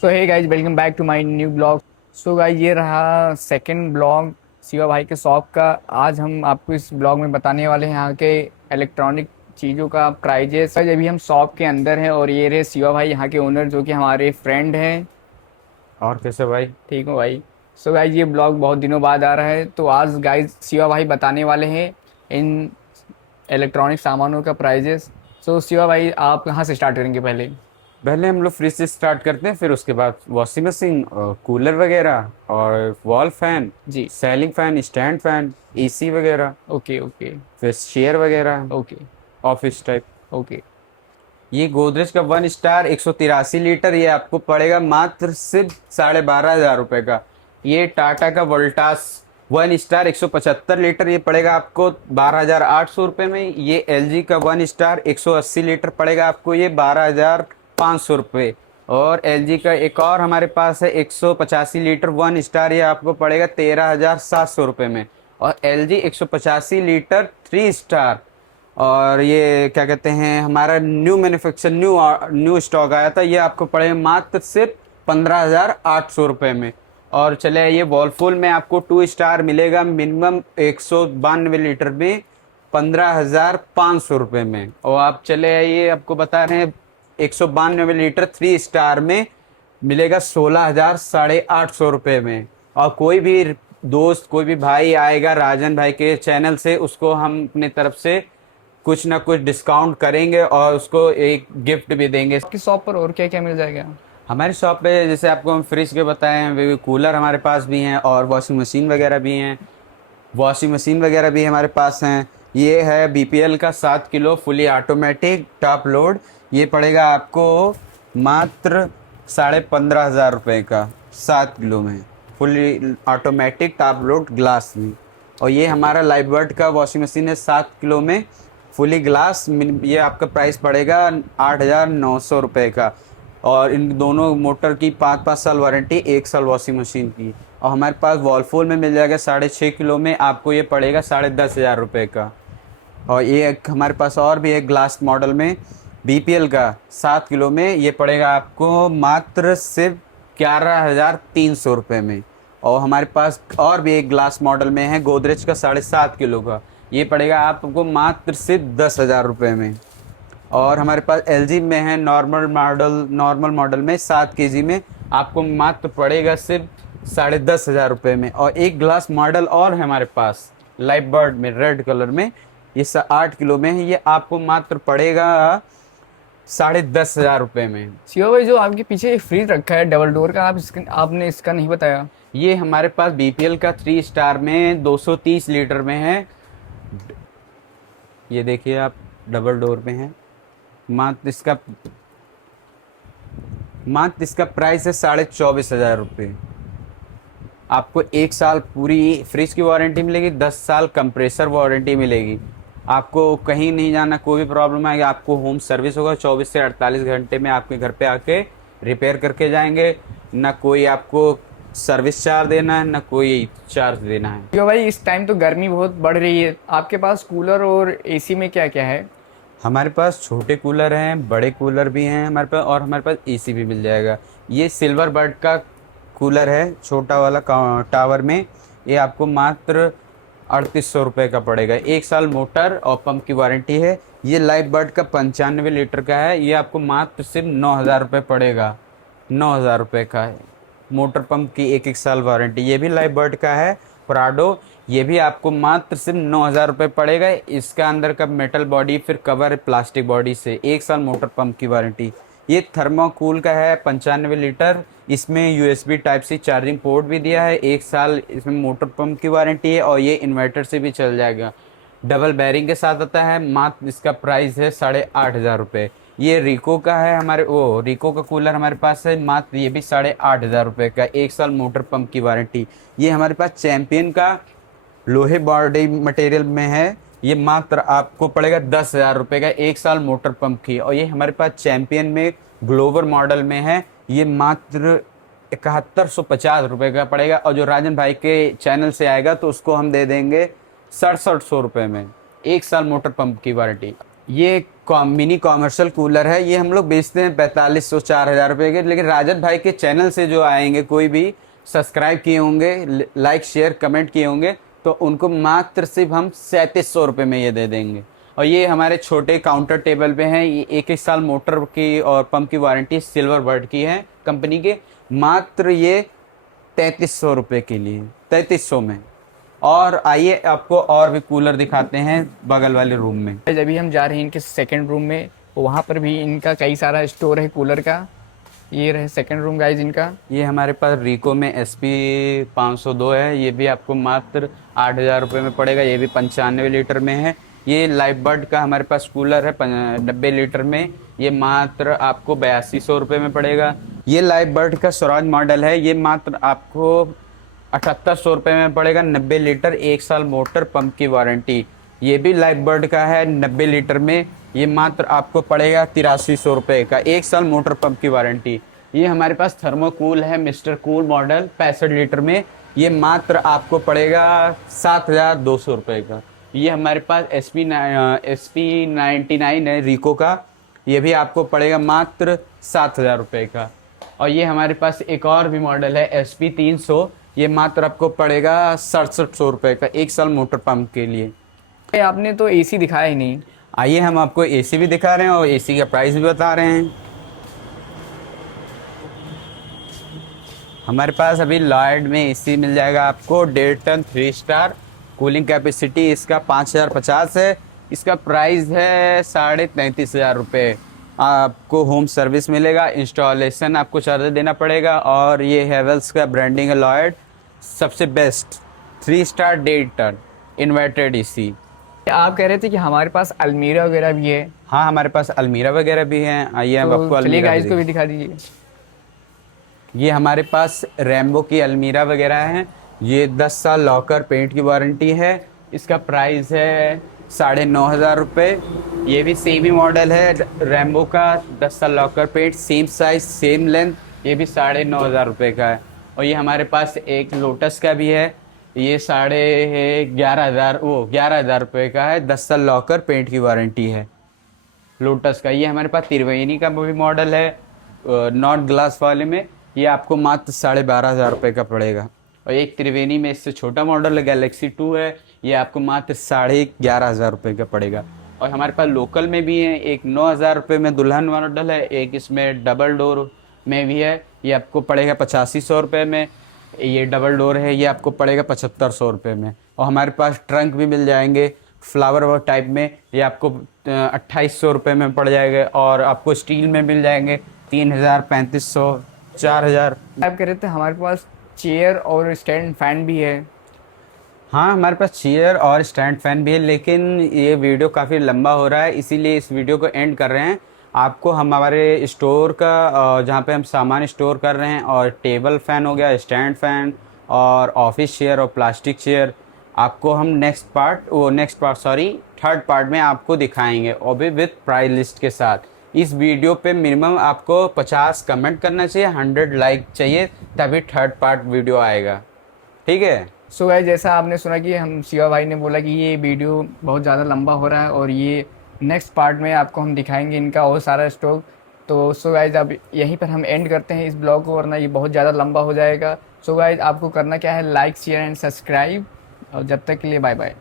So hey guys, welcome back to my new blog. So guys, ये रहा second blog Shiva भाई के shop का। आज हम आपको इस ब्लॉग में बताने वाले हैं यहाँ के इलेक्ट्रॉनिक चीज़ों का प्राइजेस। आज अभी हम शॉप के अंदर हैं और ये रहे शिवा भाई, यहाँ के ओनर, जो कि हमारे फ्रेंड हैं। और कैसे भाई। ठीक हो भाई? सो गाइज, ये ब्लॉग बहुत दिनों बाद आ रहा है, तो आज गाइज शिवा भाई बताने वाले हैं इन इलेक्ट्रॉनिक सामानों का प्राइजेस। सो शिवा भाई, आप कहाँ से स्टार्ट करेंगे पहले? पहले हम लोग फ्रिज से स्टार्ट करते हैं, फिर उसके बाद वॉशिंग मशीन और कूलर वगैरह और वॉल फैन, जी। Ceiling fan, stand fan, AC वगैरह, ओके ओके। फिर चेयर वगैरह, ओके ऑफिस टाइप। ओके। ये गोदरेज का 1 स्टार 183 लीटर, ये आपको पड़ेगा मात्र सिर्फ 12,500 रुपये का। ये टाटा का वोल्टास 1 स्टार 175 लीटर, ये पड़ेगा आपको 12,800 रुपये में। ये एलजी का 1 स्टार 180 लीटर पड़ेगा आपको ये 12,500 रुपये। और एलजी का एक और हमारे पास है 185 लीटर 1 स्टार, ये आपको पड़ेगा 13,700 रुपये में। और एलजी 185 लीटर 3 स्टार, और ये क्या कहते हैं, हमारा न्यू मैन्युफैक्चर न्यू स्टॉक आया था, ये आपको पड़े मात्र सिर्फ 15,800 रुपये में। और चले ये वॉलफुल में आपको 2 स्टार मिलेगा मिनिमम 192 लीटर में 15,500 रुपये में। और आप चले आइए, आपको बता रहे हैं 192 लीटर 3 स्टार में मिलेगा 16,850 रुपये में। और कोई भी दोस्त, कोई भी भाई आएगा राजन भाई के चैनल से, उसको हम अपने तरफ से कुछ ना कुछ डिस्काउंट करेंगे और उसको एक गिफ्ट भी देंगे। आपकी शॉप पर और क्या क्या मिल जाएगा? हमारी शॉप पे जैसे आपको हम फ्रिज के बताए हैं, वे कूलर हमारे पास भी हैं और वॉशिंग मशीन वगैरह भी हैं। वॉशिंग मशीन वगैरह भी हमारे पास हैं। ये है बीपीएल का 7 kilo fully automatic top load, ये पड़ेगा आपको मात्र 15,500 रुपये का 7 किलो में, fully automatic top load glass में। और ये हमारा लाइफबर्ड का वॉशिंग मशीन है 7 किलो में फुली ग्लास, ये आपका प्राइस पड़ेगा 8,900 रुपये का। और इन दोनों मोटर की 5-5 साल वारंटी, 1 साल वॉशिंग मशीन की। और हमारे पास वॉलफुल में मिल जाएगा 6.5 किलो में, आपको ये पड़ेगा 10,500 रुपये का। और ये एक हमारे पास और भी एक ग्लास मॉडल में बीपीएल का 7 किलो में, ये पड़ेगा आपको मात्र सिर्फ 11,300 रुपये में। और हमारे पास और भी एक ग्लास मॉडल में है गोदरेज का 7.5 किलो का, ये पड़ेगा आपको मात्र सिर्फ 10,000 रुपये में। और हमारे पास एलजी में है नॉर्मल मॉडल में 7 केजी में, आपको मात्र पड़ेगा सिर्फ 10,500 रुपये में। और एक ग्लास मॉडल और है हमारे पास लाइफ बर्ड में रेड कलर में, ये 8 किलो में है, ये आपको मात्र पड़ेगा 10,500 रुपये में। शिवा भाई, जो आपके पीछे एक फ्रिज रखा है डबल डोर का, आपने इसका नहीं बताया। ये हमारे पास बीपीएल का 3 स्टार में 230 लीटर में है। ये देखिए आप, डबल डोर में है। मात्र इसका प्राइस है 24,500 रुपये। आपको 1 साल पूरी फ्रिज की वारंटी मिलेगी, 10 साल कंप्रेसर वारंटी मिलेगी। आपको कहीं नहीं जाना, कोई भी प्रॉब्लम आएगी, आपको होम सर्विस होगा 24 से 48 घंटे में आपके घर पे आके रिपेयर करके जाएंगे। ना कोई आपको सर्विस चार्ज देना है, ना कोई चार्ज देना है। शिवा भाई, इस टाइम तो गर्मी बहुत बढ़ रही है, आपके पास कूलर और एसी में क्या क्या है? हमारे पास छोटे कूलर हैं, बड़े कूलर भी हैं हमारे पास, और हमारे पास एसी भी मिल जाएगा। ये सिल्वर बर्ड का कूलर है, छोटा वाला टावर में, ये आपको मात्र 3,800 रुपये का पड़ेगा। 1 साल मोटर और पंप की वारंटी है। ये लाइफ बर्ड का 95 लीटर का है, ये आपको मात्र सिर्फ 9,000 रुपये पड़ेगा। 9,000 रुपये का है, मोटर पंप की 1 साल वारंटी। ये भी लाइफ बर्ड का है प्राडो, ये भी आपको मात्र सिर्फ 9,000 रुपये पड़ेगा। इसका अंदर का मेटल बॉडी फिर कवर है प्लास्टिक बॉडी से, 1 साल मोटर पंप की वारंटी। ये थर्मोकूल का है 95 लीटर, इसमें USB type C charging port भी दिया है, 1 साल इसमें मोटर पंप की वारंटी है, और ये इन्वर्टर से भी चल जाएगा। डबल बैरिंग के साथ आता है, मात्र इसका प्राइस है 8,500 रुपये। ये रिको का है, रिको का कूलर हमारे पास है, मात्र ये भी 8,500 रुपये का, 1 साल मोटर पंप की वारंटी। ये हमारे पास चैंपियन का लोहे बॉडी मटेरियल में है, ये मात्र आपको पड़ेगा 10,000 रुपये का, 1 साल मोटर पंप की। और ये हमारे पास चैंपियन में ग्लोबल मॉडल में है, ये मात्र 7,150 रुपये का पड़ेगा। और जो राजन भाई के चैनल से आएगा तो उसको हम दे देंगे 6,700 रुपये में, 1 साल मोटर पंप की वारंटी। ये मिनी कॉमर्शियल कूलर है। ये हम लोग बेचते हैं 4500 4000 रुपये के, लेकिन राजत भाई के चैनल से जो आएंगे, कोई भी सब्सक्राइब किए होंगे, लाइक शेयर कमेंट किए होंगे, तो उनको मात्र सिर्फ हम 3700 रुपये में ये दे देंगे। और ये हमारे छोटे काउंटर टेबल पे हैं। ये 1 साल मोटर की और पंप की वारंटी सिल्वर बर्ड की है कंपनी के। मात्र ये 3300 रुपये के लिए, 3300 में। और आइए आपको और भी कूलर दिखाते हैं बगल वाले रूम में। जब भी हम जा रहे हैं इनके सेकंड रूम में, तो वहाँ पर भी इनका कई सारा स्टोर है कूलर का। ये रहे सेकंड रूम गाइज इनका। ये हमारे पास रिको में SP 502 है। ये भी आपको मात्र 8000 रुपये में पड़ेगा। ये भी 95 लीटर में है। ये लाइफ बर्ड का हमारे पास कूलर है 90 लीटर में। ये मात्र आपको 8200 रुपये में पड़ेगा। ये लाइफ बर्ड का स्वराज मॉडल है। ये मात्र आपको 7800 रुपये में पड़ेगा। 90 लीटर 1 साल मोटर पंप की वारंटी। ये भी लाइफ बर्ड का है 90 लीटर में। ये मात्र आपको पड़ेगा 8300 रुपये का, 1 साल मोटर पंप की वारंटी। ये हमारे पास थर्मोकूल है मिस्टर कूल मॉडल 65 लीटर में। ये मात्र आपको पड़ेगा 7200 रुपये का। ये हमारे पास SP 99 है रिको का। ये भी आपको पड़ेगा मात्र 7000 रुपये का। और ये हमारे पास एक और भी मॉडल है SP 300। ये मात्र आपको पड़ेगा 6700 रुपये का, 1 साल मोटर पंप के लिए। आपने तो AC दिखाया ही नहीं। आइए हम आपको AC भी दिखा रहे हैं और AC का प्राइस भी बता रहे हैं। हमारे पास अभी लॉयड में AC मिल जाएगा आपको 1.5 टन 3 स्टार। कूलिंग कैपेसिटी इसका 5050 है। इसका प्राइस है 33,500 रुपये। आपको होम सर्विस मिलेगा, इंस्टॉलेशन आपको चार्ज देना पड़ेगा। और ये हेवल्स का ब्रांडिंग है लॉयड, सबसे best 3 star 1.5 ton inverted AC। आप कह रहे थे कि हमारे पास अलमीरा वगैरह भी है। हाँ, हमारे पास अलमीरा वगैरह भी हैं। आइए हम आपको चलिए अलमीरा गाइस को भी भी दिखा दीजिए। ये हमारे पास रैम्बो की अलमीरा वगैरह है। ये 10 साल लॉकर पेंट की वारंटी है। इसका प्राइस है 9500 रुपये। ये भी सेम ही मॉडल है रैम्बो का, 10 साल locker paint, same size same length. ये भी 9500 रुपये का है। और ये हमारे पास एक लोटस का भी है। ये 11,500 रुपये का है, 10 साल लॉकर पेंट की वारंटी है लोटस का। ये हमारे पास त्रिवेणी का भी मॉडल है नॉट ग्लास वाले में। ये आपको मात्र 12,500 रुपये का पड़ेगा। और एक त्रिवेणी में इससे छोटा मॉडल है गैलेक्सी 2 है। ये आपको मात्र 11,500 रुपये का पड़ेगा। और हमारे पास लोकल में भी है, एक 9,000 रुपये में दुल्हन मॉडल है, एक इसमें डबल डोर में भी है। ये आपको पड़ेगा 8500 रुपये में। ये डबल डोर है, ये आपको पड़ेगा 7500 रुपये में। और हमारे पास ट्रंक भी मिल जाएंगे फ्लावर वर्क टाइप में। ये आपको 2800 रुपये में पड़ जाएगा। और आपको स्टील में मिल जाएंगे 3000 3500 4000। आप कह रहे थे हमारे पास चेयर और स्टैंड फैन भी है। हाँ, हमारे पास चेयर और स्टैंड फैन भी है, लेकिन ये वीडियो काफ़ी लंबा हो रहा है, इसीलिए इस वीडियो को एंड कर रहे हैं। आपको हमारे स्टोर का जहाँ पे हम सामान स्टोर कर रहे हैं, और टेबल फैन हो गया, स्टैंड फैन और ऑफिस चेयर और प्लास्टिक चेयर, आपको हम थर्ड पार्ट में आपको दिखाएंगे, और भी विद प्राइस लिस्ट के साथ। इस वीडियो पे मिनिमम आपको 50 कमेंट करना चाहिए, 100 लाइक चाहिए, तभी थर्ड पार्ट वीडियो आएगा। ठीक है। सो गाइस, जैसा आपने सुना कि हम शिवा भाई ने बोला कि ये वीडियो बहुत ज़्यादा लंबा हो रहा है, और ये नेक्स्ट पार्ट में आपको हम दिखाएंगे इनका और सारा स्टॉक। तो सो गाइस, अब यहीं पर हम एंड करते हैं इस ब्लॉग को, वरना ये बहुत ज़्यादा लंबा हो जाएगा। सो गाइस, आपको करना क्या है, लाइक शेयर एंड सब्सक्राइब। और जब तक के लिए बाय बाय।